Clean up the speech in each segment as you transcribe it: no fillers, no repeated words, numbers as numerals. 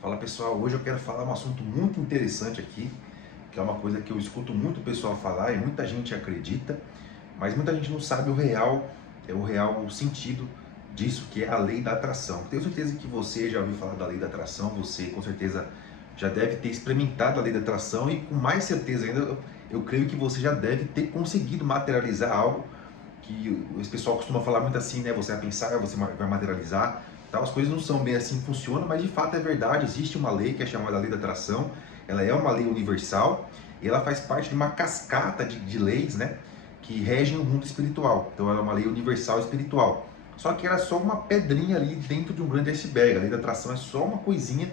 Fala pessoal, hoje eu quero falar um assunto muito interessante aqui, que é uma coisa que eu escuto muito o pessoal falar e muita gente acredita, mas muita gente não sabe o real sentido disso, que é a lei da atração. Tenho certeza que você já ouviu falar da lei da atração, você com certeza já deve ter experimentado a lei da atração e com mais certeza ainda eu creio que você já deve ter conseguido materializar algo que esse pessoal costuma falar muito assim, né? Você vai pensar, você vai materializar. Tal. As coisas não são bem assim que funcionam, mas de fato é verdade. Existe uma lei que é chamada Lei da Atração. Ela é uma lei universal e ela faz parte de uma cascata de leis, né? Que regem o mundo espiritual. Então ela é uma lei universal espiritual. Só que ela é só uma pedrinha ali dentro de um grande iceberg. A lei da atração é só uma coisinha,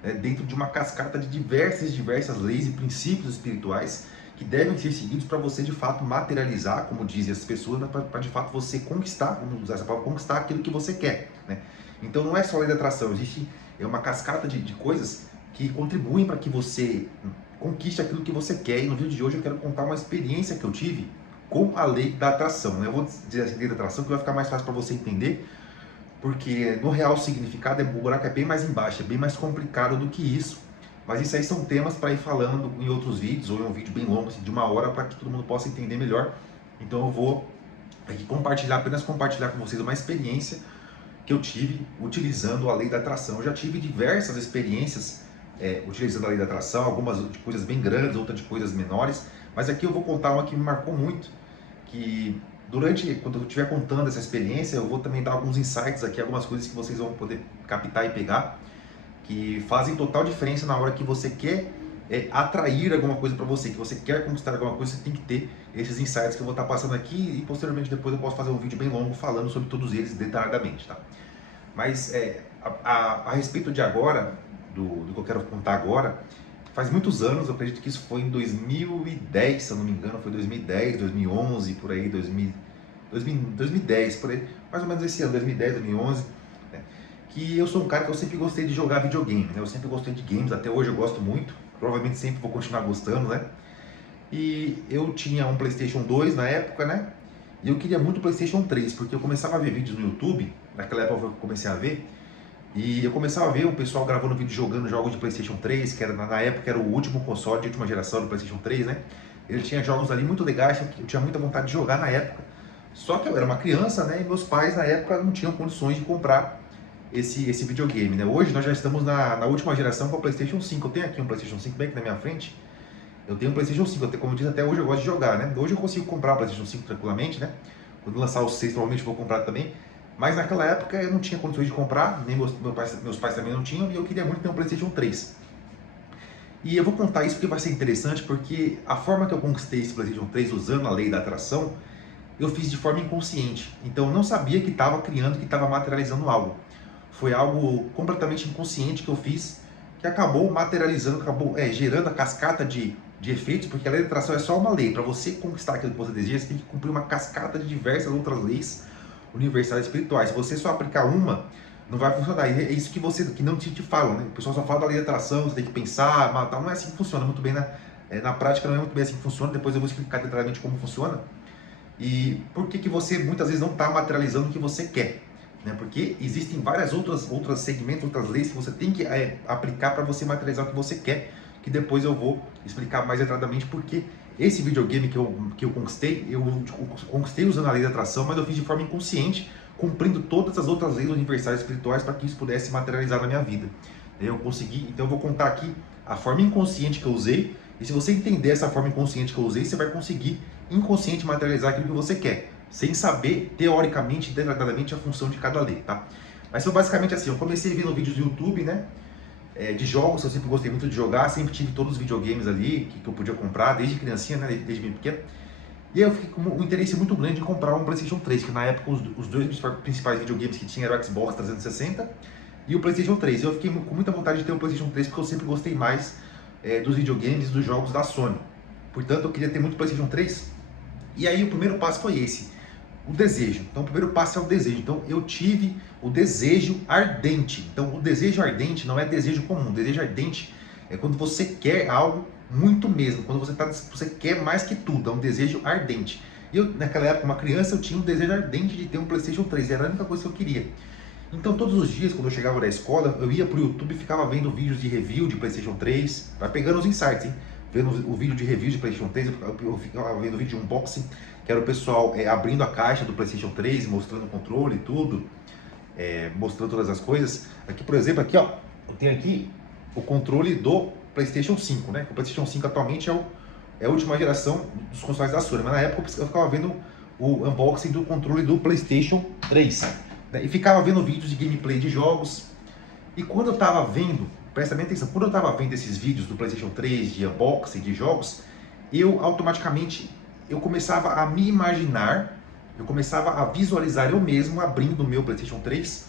né, dentro de uma cascata de diversas leis e princípios espirituais que devem ser seguidos para você de fato materializar, como dizem as pessoas, para de fato você conquistar, vamos usar essa palavra, conquistar aquilo que você quer, né? Então não é só a lei da atração, existe uma cascata de coisas que contribuem para que você conquiste aquilo que você quer. E no vídeo de hoje eu quero contar uma experiência que eu tive com a lei da atração, né? Eu vou dizer assim, lei da atração, que vai ficar mais fácil para você entender, porque no real significado o buraco é bem mais embaixo, é bem mais complicado do que isso. Mas isso aí são temas para ir falando em outros vídeos, ou em um vídeo bem longo, assim, de 1 hora, para que todo mundo possa entender melhor. Então eu vou aqui compartilhar, apenas compartilhar com vocês uma experiência que eu tive utilizando a lei da atração. Eu já tive diversas experiências utilizando a lei da atração, algumas de coisas bem grandes, outras de coisas menores, mas aqui eu vou contar uma que me marcou muito, que quando eu estiver contando essa experiência, eu vou também dar alguns insights aqui, algumas coisas que vocês vão poder captar e pegar, que fazem total diferença na hora que você quer atrair alguma coisa para você, que você quer conquistar alguma coisa. Você tem que ter esses insights que eu vou estar passando aqui e posteriormente depois eu posso fazer um vídeo bem longo falando sobre todos eles detalhadamente, tá? Mas a respeito de agora, do que eu quero contar agora, faz muitos anos, eu acredito que isso foi em 2010, se eu não me engano, foi 2010, 2011, por aí, 2010, por aí, mais ou menos esse ano, 2010, 2011, né? Que eu sou um cara que eu sempre gostei de jogar videogame, né? Eu sempre gostei de games, até hoje eu gosto muito, provavelmente sempre vou continuar gostando, né? E eu tinha um PlayStation 2 na época, né? E eu queria muito o PlayStation 3, porque eu começava a ver vídeos no YouTube, naquela época eu comecei a ver, e eu começava a ver o pessoal gravando vídeo jogando jogos de PlayStation 3, que era, na época era o último console de última geração do PlayStation 3, né? Ele tinha jogos ali muito legais, eu tinha muita vontade de jogar na época. Só que eu era uma criança, né? E meus pais na época não tinham condições de comprar esse videogame, né? Hoje nós já estamos na última geração com o PlayStation 5. Eu tenho aqui um PlayStation 5 bem aqui na minha frente. Eu tenho um PlayStation 5, como eu disse, até hoje eu gosto de jogar, né? Hoje eu consigo comprar o PlayStation 5 tranquilamente, né? Quando lançar o 6, provavelmente eu vou comprar também. Mas naquela época eu não tinha condições de comprar, nem meus pais também não tinham, e eu queria muito ter um PlayStation 3. E eu vou contar isso porque vai ser interessante, porque a forma que eu conquistei esse PlayStation 3 usando a lei da atração, eu fiz de forma inconsciente. Então eu não sabia que estava criando, que estava materializando algo. Foi algo completamente inconsciente que eu fiz, que acabou materializando, acabou gerando a cascata de efeitos, porque a lei da atração é só uma lei. Para você conquistar aquilo que você deseja, você tem que cumprir uma cascata de diversas outras leis universais espirituais. Se você só aplicar uma, não vai funcionar. E é isso que não te falam, né? O pessoal só fala da lei da atração, você tem que pensar, mas tal. Não é assim que funciona muito bem, né? Na prática não é muito bem assim que funciona. Depois eu vou explicar detalhadamente como funciona. E por que você muitas vezes não está materializando o que você quer, né? Porque existem várias outras segmentos, outras leis que você tem que aplicar para você materializar o que você quer, que depois eu vou explicar mais detalhadamente porque esse videogame que eu conquistei, eu conquistei usando a lei da atração, mas eu fiz de forma inconsciente, cumprindo todas as outras leis universais espirituais para que isso pudesse materializar na minha vida. Eu consegui, então eu vou contar aqui a forma inconsciente que eu usei, e se você entender essa forma inconsciente que eu usei, você vai conseguir inconsciente materializar aquilo que você quer, sem saber teoricamente, detalhadamente a função de cada lei, tá? Mas foi basicamente assim, eu comecei vendo vídeos do YouTube, né? De jogos, eu sempre gostei muito de jogar, sempre tive todos os videogames ali que eu podia comprar, desde criancinha, né? Desde bem pequeno. E aí eu fiquei com um interesse muito grande em comprar um PlayStation 3, que na época os dois principais videogames que tinha eram o Xbox 360 e o PlayStation 3. Eu fiquei com muita vontade de ter o PlayStation 3 porque eu sempre gostei mais dos videogames, dos jogos da Sony. Portanto, eu queria ter muito PlayStation 3. E aí o primeiro passo foi esse, o desejo. Então o primeiro passo é o desejo. Então eu tive o desejo ardente. Então o desejo ardente não é desejo comum. O desejo ardente é quando você quer algo muito mesmo, quando você quer mais que tudo, é um desejo ardente. E eu, naquela época, uma criança, eu tinha um desejo ardente de ter um PlayStation 3, era a única coisa que eu queria. Então todos os dias, quando eu chegava da escola, eu ia pro YouTube e ficava vendo vídeos de review de PlayStation 3, vai pegando os insights, hein? Vendo o vídeo de review de PlayStation 3, eu ficava vendo vídeo de unboxing, que era o pessoal abrindo a caixa do PlayStation 3, mostrando o controle e tudo, mostrando todas as coisas. Aqui, por exemplo, aqui ó, eu tenho aqui o controle do PlayStation 5, né? O PlayStation 5 atualmente é a última geração dos consoles da Sony, mas na época eu ficava vendo o unboxing do controle do PlayStation 3, né? E ficava vendo vídeos de gameplay de jogos. E quando eu estava vendo, presta bem atenção, quando eu estava vendo esses vídeos do PlayStation 3, de unboxing de jogos, eu automaticamente começava a me imaginar, eu começava a visualizar eu mesmo abrindo o meu PlayStation 3,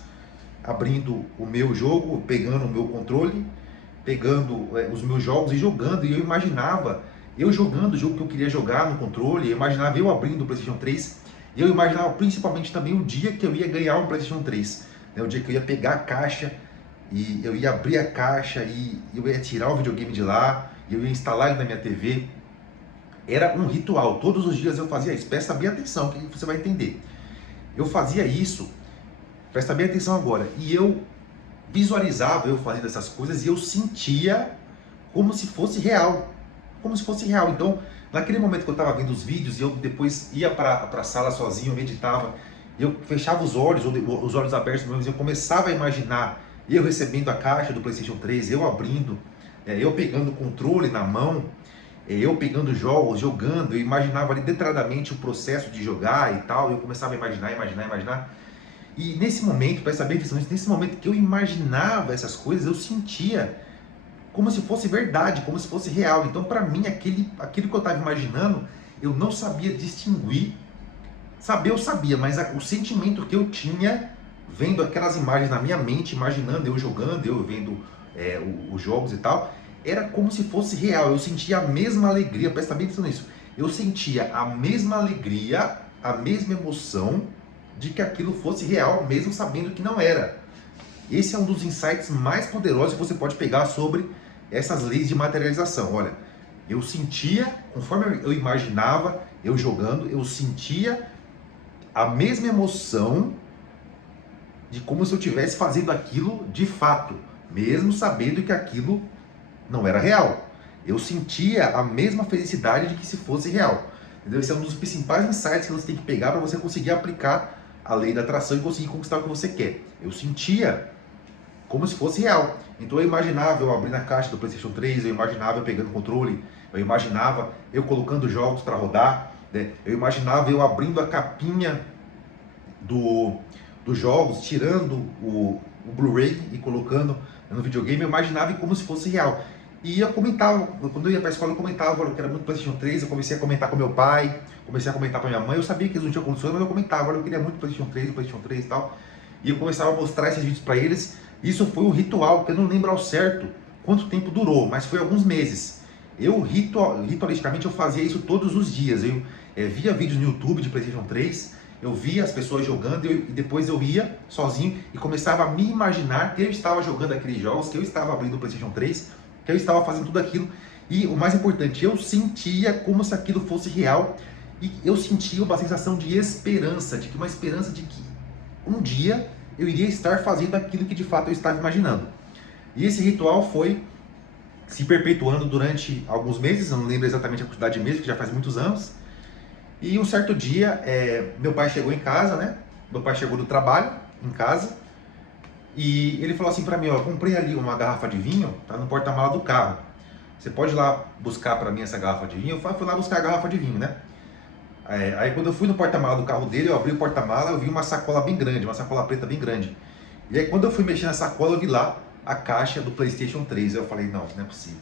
abrindo o meu jogo, pegando o meu controle, pegando os meus jogos e jogando, e eu imaginava eu jogando o jogo que eu queria jogar no controle, eu imaginava eu abrindo o PlayStation 3, e eu imaginava principalmente também o dia que eu ia ganhar um PlayStation 3, né? O dia que eu ia pegar a caixa, e eu ia abrir a caixa, e eu ia tirar o videogame de lá, e eu ia instalar ele na minha TV. Era um ritual, todos os dias eu fazia isso. Presta bem atenção que você vai entender. Eu fazia isso, presta bem atenção agora, e eu visualizava eu fazendo essas coisas e eu sentia como se fosse real, como se fosse real. Então, naquele momento que eu estava vendo os vídeos e eu depois ia para a sala sozinho, eu meditava, eu fechava os olhos, ou os olhos abertos, mas eu começava a imaginar eu recebendo a caixa do PlayStation 3, eu abrindo, eu pegando o controle na mão, eu pegando jogos, jogando, eu imaginava ali detalhadamente o processo de jogar e tal, eu começava a imaginar. E nesse momento, para saber nesse momento que eu imaginava essas coisas, eu sentia como se fosse verdade, como se fosse real. Então, para mim, aquilo que eu estava imaginando, eu não sabia distinguir. Saber eu sabia, mas o sentimento que eu tinha vendo aquelas imagens na minha mente, imaginando eu jogando, eu vendo os jogos e tal, era como se fosse real. Eu sentia a mesma alegria, presta bem atenção nisso. Eu sentia a mesma alegria, a mesma emoção de que aquilo fosse real, mesmo sabendo que não era. Esse é um dos insights mais poderosos que você pode pegar sobre essas leis de materialização. Olha, eu sentia, conforme eu imaginava eu jogando, eu sentia a mesma emoção de como se eu estivesse fazendo aquilo de fato, mesmo sabendo que aquilo não era real. Eu sentia a mesma felicidade de que se fosse real. Entendeu? Esse é um dos principais insights que você tem que pegar para você conseguir aplicar a lei da atração e conseguir conquistar o que você quer. Eu sentia como se fosse real. Então eu imaginava eu abrindo a caixa do PlayStation 3, eu imaginava eu pegando o controle, eu imaginava eu colocando jogos para rodar, né? Eu imaginava eu abrindo a capinha dos jogos, tirando o Blu-ray e colocando no videogame, eu imaginava como se fosse real. E eu comentava, quando eu ia para a escola, eu comentava que era muito PlayStation 3, eu comecei a comentar com meu pai, comecei a comentar com minha mãe, eu sabia que eles não tinham condições, mas eu comentava, eu queria muito PlayStation 3, PlayStation 3 e tal. E eu começava a mostrar esses vídeos para eles. Isso foi um ritual, que eu não lembro ao certo quanto tempo durou, mas foi alguns meses. Eu, ritualisticamente, eu fazia isso todos os dias. Eu via vídeos no YouTube de PlayStation 3, eu via as pessoas jogando e depois eu ia sozinho e começava a me imaginar que eu estava jogando aqueles jogos, que eu estava abrindo o PlayStation 3, que eu estava fazendo tudo aquilo. E o mais importante, eu sentia como se aquilo fosse real e eu sentia uma sensação de esperança, uma esperança de que um dia eu iria estar fazendo aquilo que de fato eu estava imaginando. E esse ritual foi se perpetuando durante alguns meses, eu não lembro exatamente a quantidade de meses, que já faz muitos anos. E um certo dia, meu pai chegou em casa, né? Meu pai chegou do trabalho, em casa, e ele falou assim para mim, ó, comprei ali uma garrafa de vinho, tá no porta-mala do carro. Você pode ir lá buscar para mim essa garrafa de vinho? Eu fui lá buscar a garrafa de vinho, né? Aí quando eu fui no porta-mala do carro dele, eu abri o porta-mala, eu vi uma sacola bem grande, uma sacola preta bem grande. E aí quando eu fui mexer na sacola, eu vi lá a caixa do PlayStation 3. Eu falei, não é possível.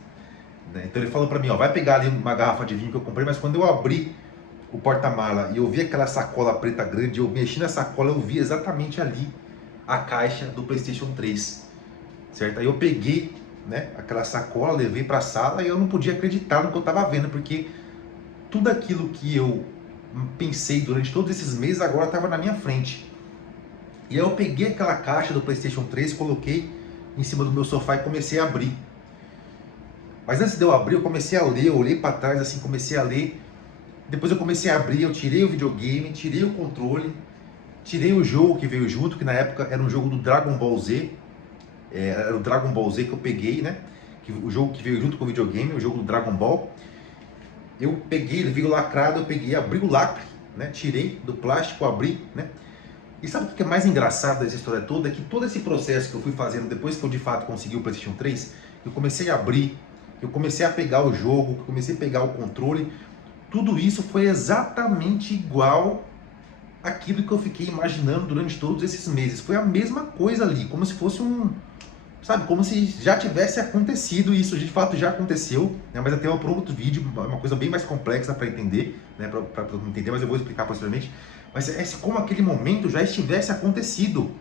Então ele falou para mim, ó, vai pegar ali uma garrafa de vinho que eu comprei, mas quando eu abri o porta-mala e eu vi aquela sacola preta grande, eu mexi na sacola, eu vi exatamente ali a caixa do PlayStation 3, certo? Aí eu peguei, né, aquela sacola, levei para a sala e eu não podia acreditar no que eu estava vendo, porque tudo aquilo que eu pensei durante todos esses meses agora estava na minha frente. E aí eu peguei aquela caixa do PlayStation 3, coloquei em cima do meu sofá e comecei a abrir. Mas antes de eu abrir, eu comecei a ler, eu olhei para trás assim, comecei a ler. Depois eu comecei a abrir, eu tirei o videogame, tirei o controle tirei o jogo que veio junto, que na época era um jogo do Dragon Ball Z, era o Dragon Ball Z que eu peguei, né? O jogo que veio junto com o videogame, o jogo do Dragon Ball. Eu peguei, ele veio lacrado, eu peguei, abri o lacre, né? Tirei do plástico, abri, né? E sabe o que é mais engraçado dessa história toda? É que todo esse processo que eu fui fazendo depois que eu de fato consegui o PlayStation 3, eu comecei a abrir, eu comecei a pegar o jogo, eu comecei a pegar o controle, tudo isso foi exatamente igual àquilo que eu fiquei imaginando durante todos esses meses. Foi a mesma coisa ali, como se fosse sabe, como se já tivesse acontecido isso, de fato já aconteceu, né? Mas até para outro vídeo, uma coisa bem mais complexa para entender, né? Para todo mundo entender, mas eu vou explicar posteriormente. Mas é como aquele momento já estivesse acontecido.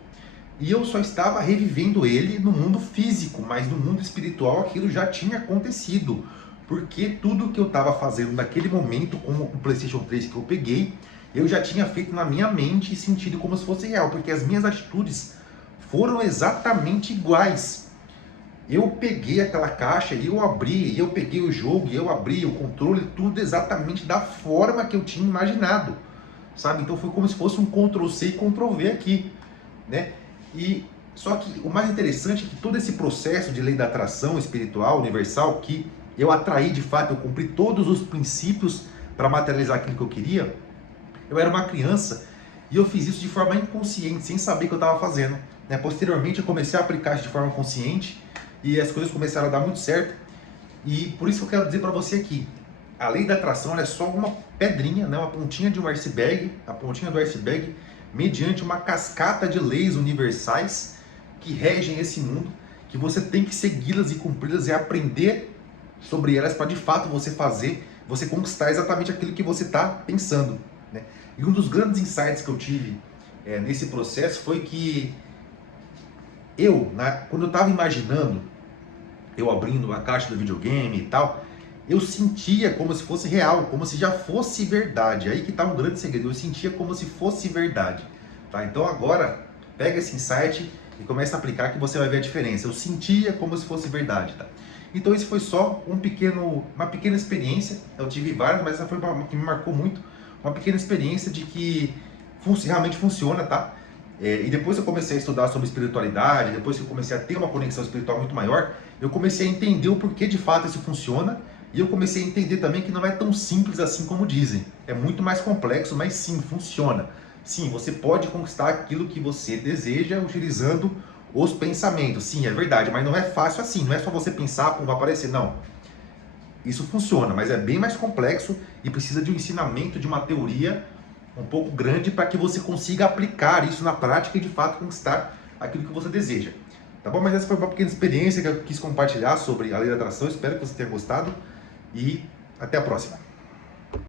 E eu só estava revivendo ele no mundo físico, mas no mundo espiritual aquilo já tinha acontecido. Porque tudo que eu estava fazendo naquele momento, como o PlayStation 3 que eu peguei, eu já tinha feito na minha mente e sentido como se fosse real, porque as minhas atitudes foram exatamente iguais. Eu peguei aquela caixa e eu abri, eu peguei o jogo e eu abri o controle, tudo exatamente da forma que eu tinha imaginado, sabe? Então foi como se fosse um Ctrl+C e Ctrl+V aqui, né? E só que o mais interessante é que todo esse processo de lei da atração espiritual universal, que eu atraí de fato, eu cumpri todos os princípios para materializar aquilo que eu queria. Eu era uma criança e eu fiz isso de forma inconsciente, sem saber o que eu estava fazendo, né? Posteriormente eu comecei a aplicar isso de forma consciente e as coisas começaram a dar muito certo. E por isso que eu quero dizer para você aqui, a lei da atração ela é só uma pedrinha, né? Uma pontinha de um iceberg, a pontinha do iceberg, mediante uma cascata de leis universais que regem esse mundo, que você tem que segui-las e cumpri-las e aprender sobre elas para de fato você conquistar exatamente aquilo que você está pensando, né? E um dos grandes insights que eu tive nesse processo foi que quando eu estava imaginando, eu abrindo a caixa do videogame e tal, eu sentia como se fosse real, como se já fosse verdade. Aí que está um grande segredo, eu sentia como se fosse verdade. Tá? Então agora, pega esse insight e começa a aplicar que você vai ver a diferença. Eu sentia como se fosse verdade. Tá? Então isso foi só uma pequena experiência, eu tive várias, mas essa foi uma que me marcou muito, uma pequena experiência de que realmente funciona, tá? E depois eu comecei a estudar sobre espiritualidade, depois que eu comecei a ter uma conexão espiritual muito maior, eu comecei a entender o porquê de fato isso funciona, e eu comecei a entender também que não é tão simples assim como dizem. É muito mais complexo, mas sim, funciona. Sim, você pode conquistar aquilo que você deseja utilizando os pensamentos. Sim, é verdade, mas não é fácil assim, não é só você pensar, pum, vai aparecer, não. Isso funciona, mas é bem mais complexo e precisa de um ensinamento, de uma teoria um pouco grande para que você consiga aplicar isso na prática e de fato conquistar aquilo que você deseja. Tá bom? Mas essa foi uma pequena experiência que eu quis compartilhar sobre a lei da atração. Espero que você tenha gostado e até a próxima.